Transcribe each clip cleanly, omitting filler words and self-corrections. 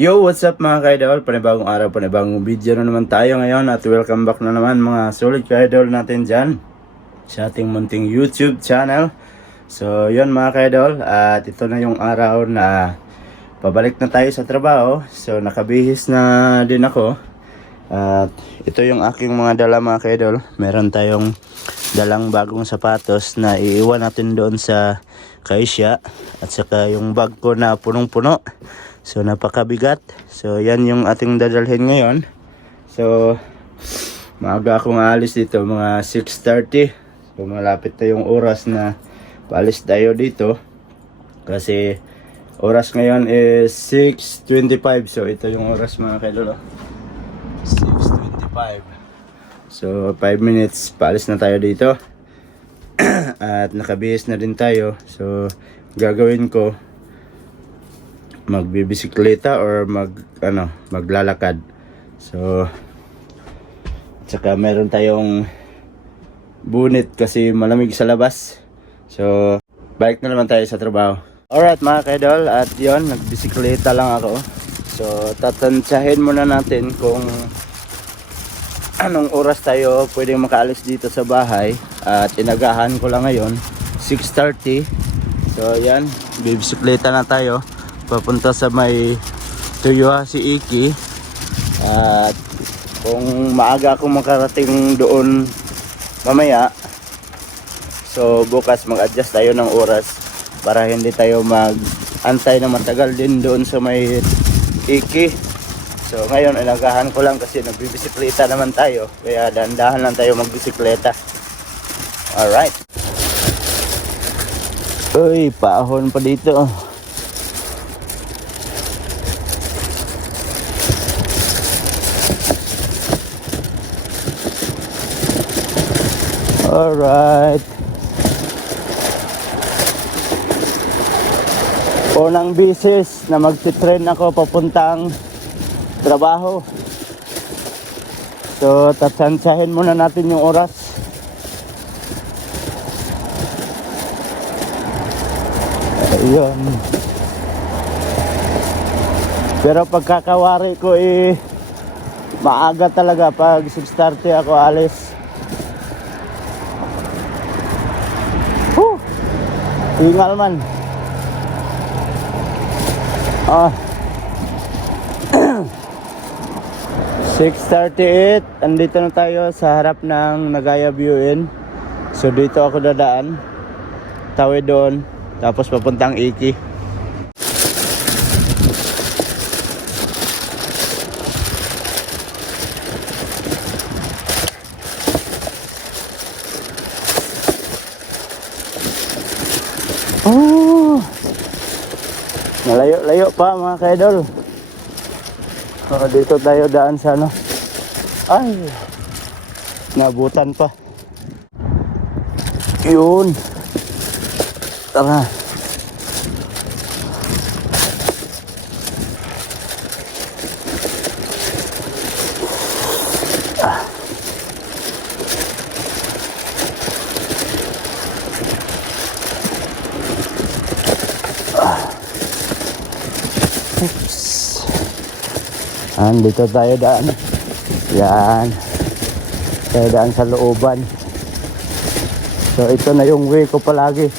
Yo, what's up mga ka-idol? Panibagong araw, panibagong video na naman tayo ngayon at welcome back na naman mga solid ka-idol natin dyan sa ating munting YouTube channel. So yun mga ka-idol, at ito na yung araw na pabalik na tayo sa trabaho. So nakabihis na din ako at ito yung aking mga dala mga ka-idol. Meron tayong dalang bagong sapatos na iiwan natin doon sa Kaisya at saka yung bag ko na punong-puno. So napakabigat. So yan yung ating dadalhin ngayon. So maaga akong aalis dito, mga 6:30. So malapit na yung oras na paalis tayo dito. Kasi oras ngayon is 6:25. So ito yung oras mga kaidol. 6:25. So 5 minutes paalis na tayo dito. At nakabihis na din tayo. So gagawin ko, magbibisikleta or maglalakad. So tsaka meron tayong bunit kasi malamig sa labas. So balik na naman tayo sa trabaho. Alright mga kaidol, at yon, nagbisikleta lang ako. So tatantsahin muna natin kung anong oras tayo pwedeng makaalis dito sa bahay. At inagahan ko lang ngayon 6:30. So yan, bibisikleta na tayo papunta sa may Tuyuha si Iki. At kung maaga akong makarating doon mamaya, so bukas mag-adjust tayo ng oras para hindi tayo mag-antay na matagal din doon sa may Iki. So ngayon inagahan ko lang kasi nagbibisikleta naman tayo, kaya dahan-dahan lang tayo magbisikleta. Alright. Uy, paahon pa dito. Alright. Unang bisis na magti-train ako papuntang trabaho. So tatantsahin muna natin yung oras. Ayun. Pero pagkakawari ko maaga talaga. Pag 6:30 ako alis. Hingal man. 6:38. Andito na tayo sa harap ng Nagaya View Inn. So dito ako dadaan, tawid doon, tapos papuntang Iki. Malayo-layo pa mga kaidol. Dito tayo daan sa ano. Ay, nabutan pa. Yun. Tara. Dito tayo daan. Yan. Tayo daan sa looban. So ito na yung way ko palagi.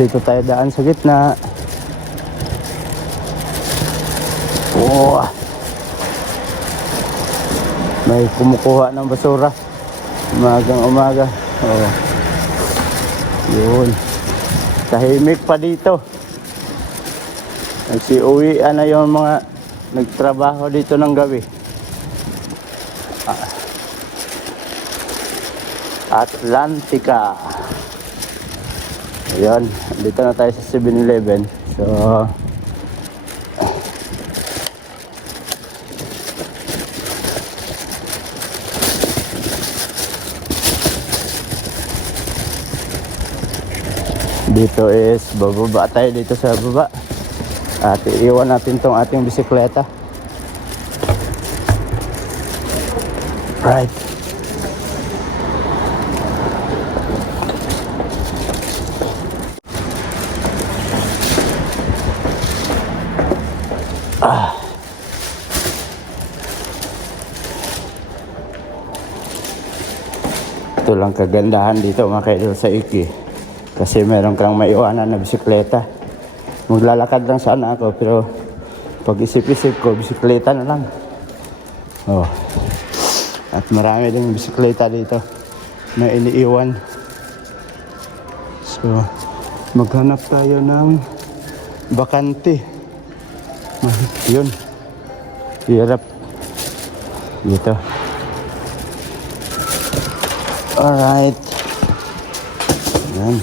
Dito tayo daan sa gitna. May kumukuha ng basura umagang umaga. Yun, tahimik pa dito. Nagsiuwian na yung mga nagtrabaho dito ng gabi. Atlantica. Ayan, dito na tayo sa 7-Eleven. So, dito is bababa tayo dito sa baba. At iiwan natin tong ating bisikleta. Right. Ito lang kagandahan dito mga kaidol sa Iki. Kasi meron kang maiwanan na bisikleta. Maglalakad lang sana ako pero pag isip-isip ko, bisikleta na lang. Oh. At marami din bisikleta dito na iniiwan. So, maghanap tayo ng bakante. Yun. Hirap. Dito. Alright. Yan.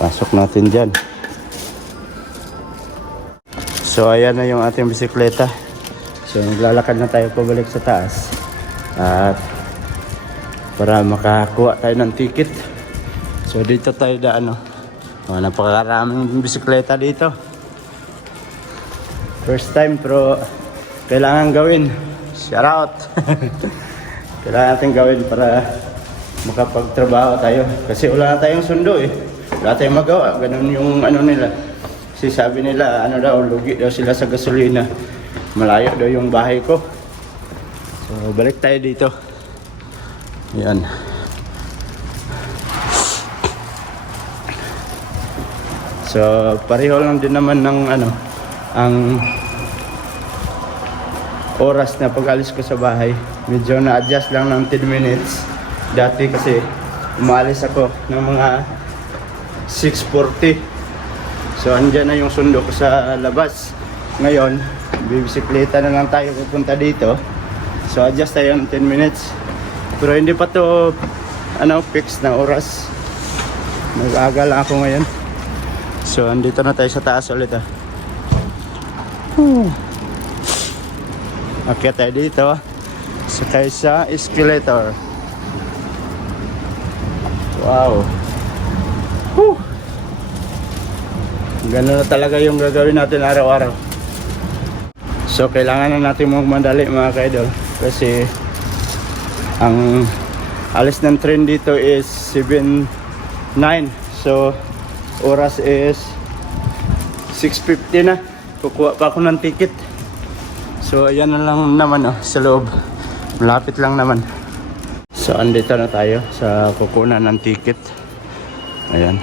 Pasok natin dyan. So ayan na yung ating bisikleta. So maglalakad na tayo pabalik sa taas. At para makakuha tayo ng ticket. So dito tayo daan. Napakaraming bisikleta dito. First time pero kailangan gawin. Shout out. Kailangan natin gawin para makapagtrabaho tayo. Kasi wala na tayong sundo eh. Wala tayong magawa. Ganun yung ano nila. Kasi sabi nila, ano daw, lugi daw sila sa gasolina. Malayo daw yung bahay ko. So, balik tayo dito. Yan. So, pareho lang din naman ng ang oras na pag-alis ko sa bahay. Medyo na-adjust lang ng 10 minutes. Dati kasi umalis ako ng mga 6:40. So andyan na yung sundo ko sa labas. Ngayon, bibisikleta na lang tayo pupunta dito. So adjust tayo ng 10 minutes. Pero hindi pa to fix na oras. Nag-aga lang ako ngayon. So andito na tayo sa taas ulit Akyat tayo dito. Sakay sa escalator. Wow. Ganun na talaga yung gagawin natin araw-araw. So kailangan na natin magmadali mga kaidol. Kasi ang alis ng train dito is 7:09. So oras is 6:50 na. Kukuha pa ako ng ticket. So ayan na lang naman sa loob. Malapit lang naman. So andito na tayo sa kukunan ng ticket. Ayan.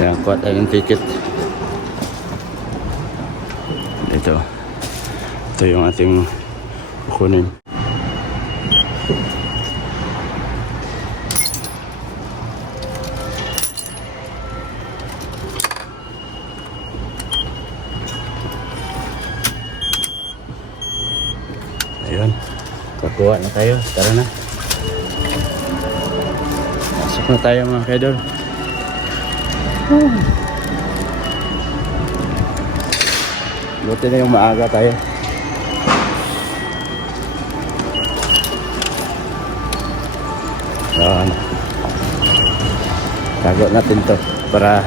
Ayan, kuha tayo ng ticket. Ito yung ating kukunin. Ayun, kakuha na tayo. Tara na. Pasok na tayo mga kaidol. Buti na yung maaga tayo. Ayan. Tago natin to para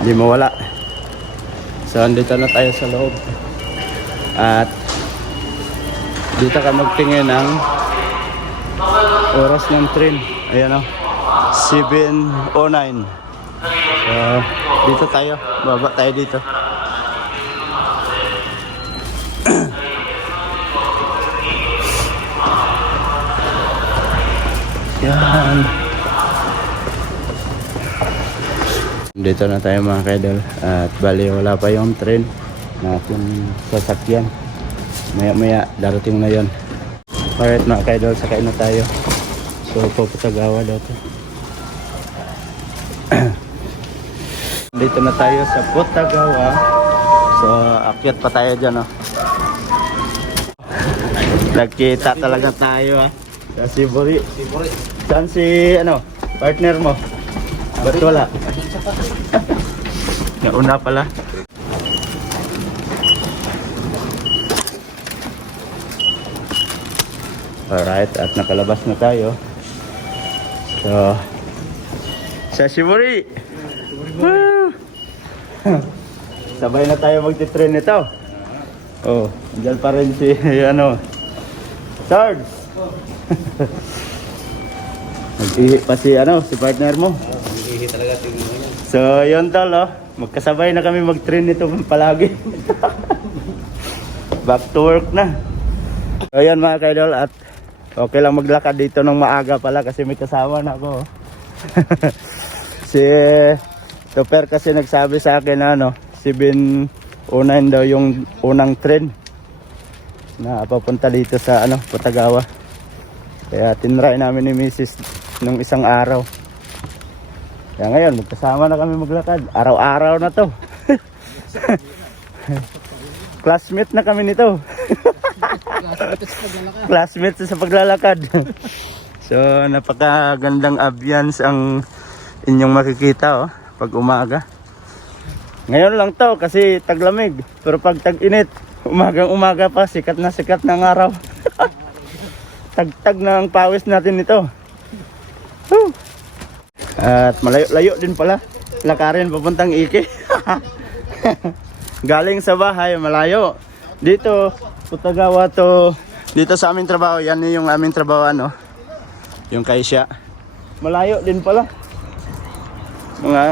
hindi mawala. So andito na tayo sa loob. At dito ka magtingin ng oras ng train. Ayan 7:09. So dito tayo, baba tayo dito. Yan. Dito na tayo mga kaidol. At bali wala pa yung train natin sasakyan. Maya maya darating na yon. Alright mga kaidol, sakay na tayo. So Puputagawa daw to. Dito na tayo sa Putagawa. So akyat pa tayo dyan Nagkita talaga tayo Sa Siburi. Saan si Partner mo? Ba't wala? Nauna pala. Alright, at nakalabas na tayo. So, sashimori! Woo! Sabay na tayo magti-train nito. Oh, andyan pa rin si, ano, Sarge! Nag-ihi pa si, ano, si partner mo. Nag-ihi talaga tingin. So, yun tol, oh. Magkasabay na kami mag-train nito palagi. Back to work na. So, yun mga kaidol, at okay lang maglakad dito ng maaga pala kasi may kasama na ako. Oh. Si Topper kasi nagsabi sa akin na ano, 7:09 daw yung unang train na papunta dito sa ano, Patagawa. Kaya tinry namin ni Mrs. nung isang araw. Kaya ngayon, magkasama na kami maglakad. Araw-araw na to. Classmate na kami nito. Classmates sa paglalakad. So, napakagandang ambience ang inyong makikita, oh, pag umaga. Ngayon lang to kasi taglamig. Pero pag tag-init, umagang-umaga pa, sikat na ng araw. Tagtag na ang pawis natin ito. Woo! At malayo-layo din pala. Lakarin papuntang Iki. Galing sa bahay, malayo. Dito, Patagawa to. Dito sa aming trabaho, yan yung aming trabaho, ano, yung Kaisya. Malayo din pala. Mga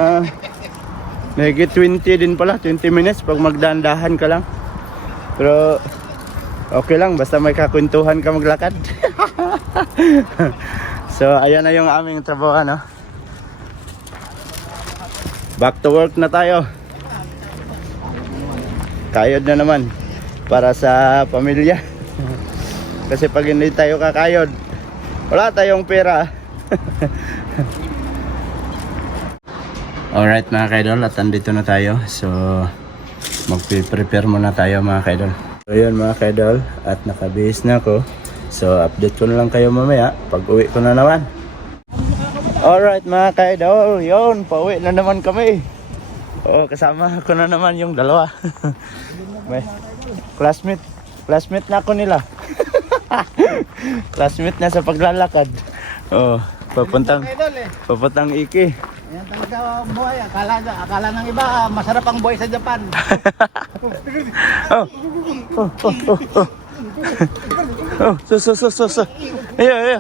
mahigit 20 din pala, 20 minutes pag magdahan-dahan ka lang. Pero okay lang, basta may kakwentuhan ka maglakad. So ayan na yung aming trabaho, ano. Back to work na tayo. Kayod na naman para sa pamilya. Kasi pag hindi tayo kakayod, wala tayong pera. Alright mga kaidol, at andito na tayo. So magpe-prepare muna tayo mga kaidol. So yun mga kaidol, at nakabihis na ako. So update ko na lang kayo mamaya pag uwi ko na naman. Alright mga kaidol, yun, pauwi na naman kami. Oh, kasama ko na naman yung dalawa. May classmate na ako nila. Classmate na sa paglalakad. Oh, papuntang Iki. Yan talaga ang buhay. Akala ng iba, masarap ang buhay sa Japan. Oh. Oh, so. Ayo.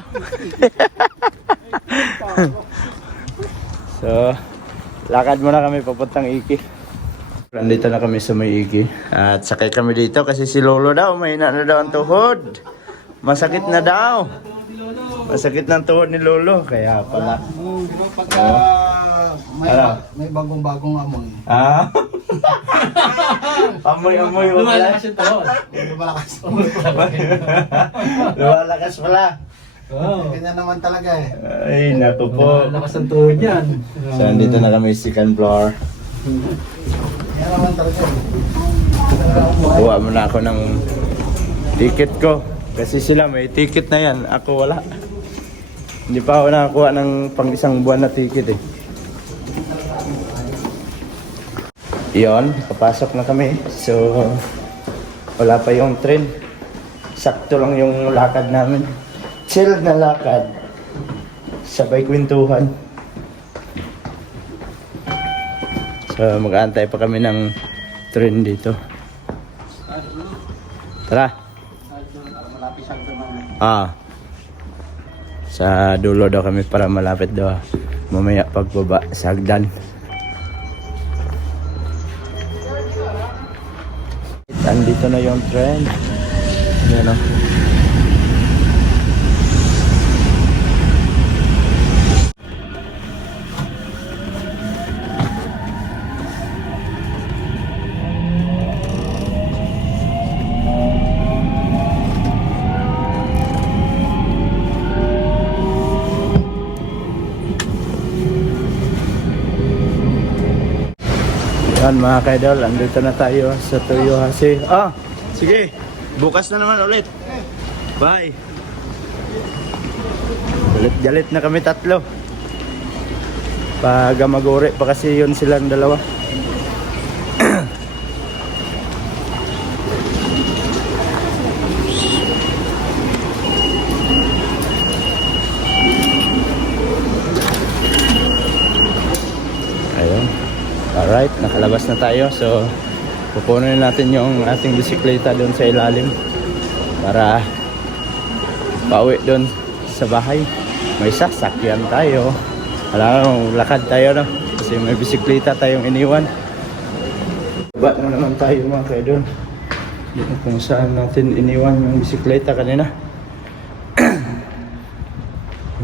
So, lakad muna kami papuntang Iki. Nandito na kami sa may Iki. At sakay kami dito kasi si Lolo daw, mahina na daw ang tuhod. Masakit na daw. Masakit ng tuhod ni Lolo. Kaya pala. Pagka may bagong-bagong amoy. Ah? Amoy mo pala. Lumalakas yung tuhod. Lumalakas. Lumalakas pala. Oh. Ganyan naman talaga eh. Ay, naku po. Lumalakas ang tuhod yan. So, andito na kami second floor. Yan naman talaga eh. Kuha muna ako ng ticket ko. Kasi sila may ticket na yan. Ako wala. Hindi pa ako nakakuha ng pang isang buwan na ticket eh. Iyon, papasok na kami. So, wala pa yung train. Sakto lang yung lakad namin. Chill na lakad. Sabay kwentuhan. So, mag-aantay pa kami ng train dito. Tara. Sa dulo daw kami para malapit daw mamaya pagbaba sa hagdan. Andito na yung train. Yan o. Yan mga kaidol, andito na tayo sa Toyohashi. Sige, bukas na naman ulit. Bye. Galit na kami tatlo. Pagamagore pa kasi yun silang dalawa. Ayun. Alright, nakalabas na tayo. So, kukunin natin yung ating bisikleta doon sa ilalim para pauwi doon sa bahay. May sasakyan tayo. Alam, lakad tayo, no? Kasi may bisikleta tayong iniwan. Baba na naman tayo mga kaidol. Dito kung saan natin iniwan yung bisikleta kanina.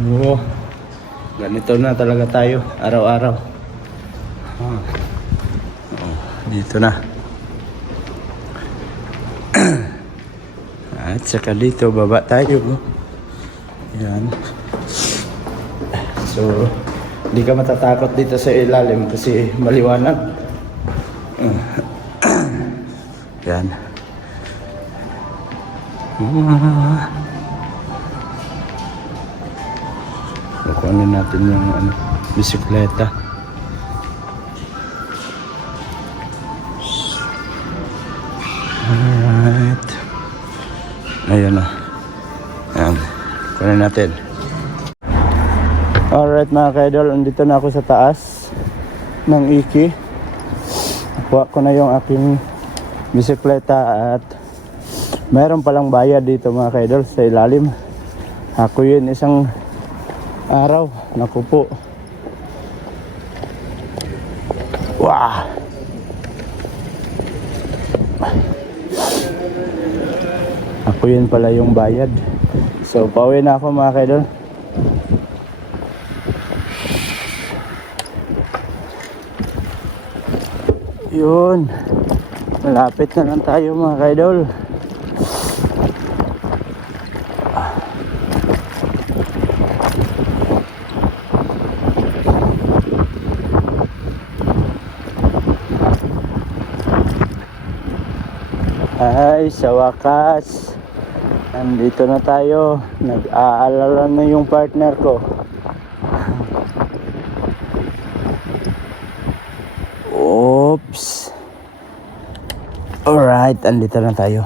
Oo. Ganito na talaga tayo araw-araw. Dito na. At saka dito baba tayo. Yan. So, hindi ka matatakot dito sa ilalim kasi maliwanag. Yan. Kukunin natin yung bisikleta. Alright. Ayan na. Ayan. Kunin natin. Alright mga ka-idol, andito na ako sa taas ng Iki. Nakuha ko na yung aking bisikleta at mayroon palang bayad dito mga ka-idol sa ilalim. Ako yun isang araw. Naku po. Wow! Ako yun pala yung bayad. So pauwi na ako mga ka-idol. Yun. Malapit na lang tayo mga ka-idol. Ay, sa wakas. Nandito na tayo. Nag-aalala na yung partner ko. Oops. Alright, andito na tayo.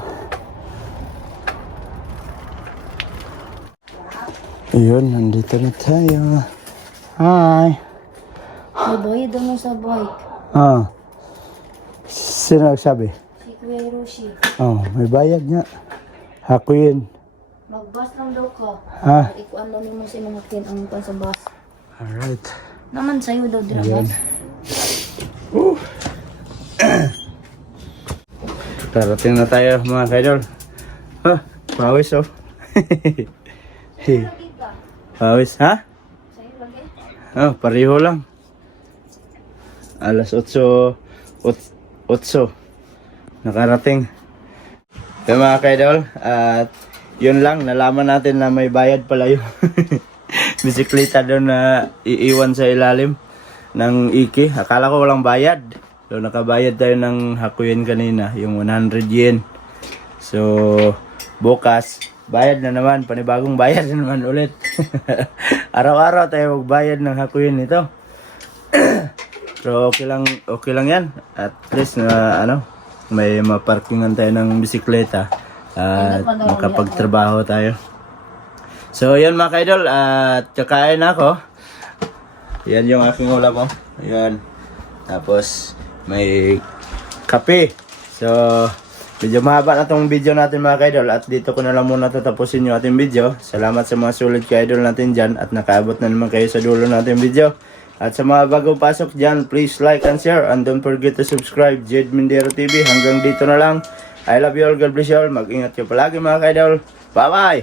Ayun, nandito na tayo. Hi. May bayad mo sa bike. Sino nagsabi? Si Kuya Hiroshi. May bayad nga. Ako yun. Mag-bus lang daw ka. Ikuan daw ni mo sa mga kin ang pan sa bus. Alright. Naman sa'yo daw dira Ayun. bus. Tarating na tayo mga kaidol. Pawis oh. Lagi ka. Pawis ha? Sa'yo lagi. Pareho lang. Alas 8 nakarating. So mga kaidol, at yun lang, nalaman natin na may bayad pala yung bisikleta doon na iiwan sa ilalim ng Iki. Akala ko walang bayad. So nakabayad tayo ng Hakuyen kanina, yung 100 yen. So bukas, bayad na naman, panibagong bayad na naman ulit. Araw-araw tayo magbayad ng Hakuyen nito. So okay lang yan. At least na may maparkingan tayo ng bisikleta at makapagtrabaho tayo. So yan mga kaidol, at kakain na ako. Yan yung aking ulam mo. Yan. Tapos may kape. So medyo mahaba na tong video natin mga kaidol, at dito ko na lang muna tatapusin yung ating video. Salamat sa mga sulit ka-idol natin dyan, at nakaabot na naman kayo sa dulo natin video. At sa mga bagong pasok dyan, please like and share, and don't forget to subscribe. Jed Mindero TV. Hanggang dito na lang. I love you all. God bless you all. Mag-ingat kayo palagi mga kaidol. Bye bye.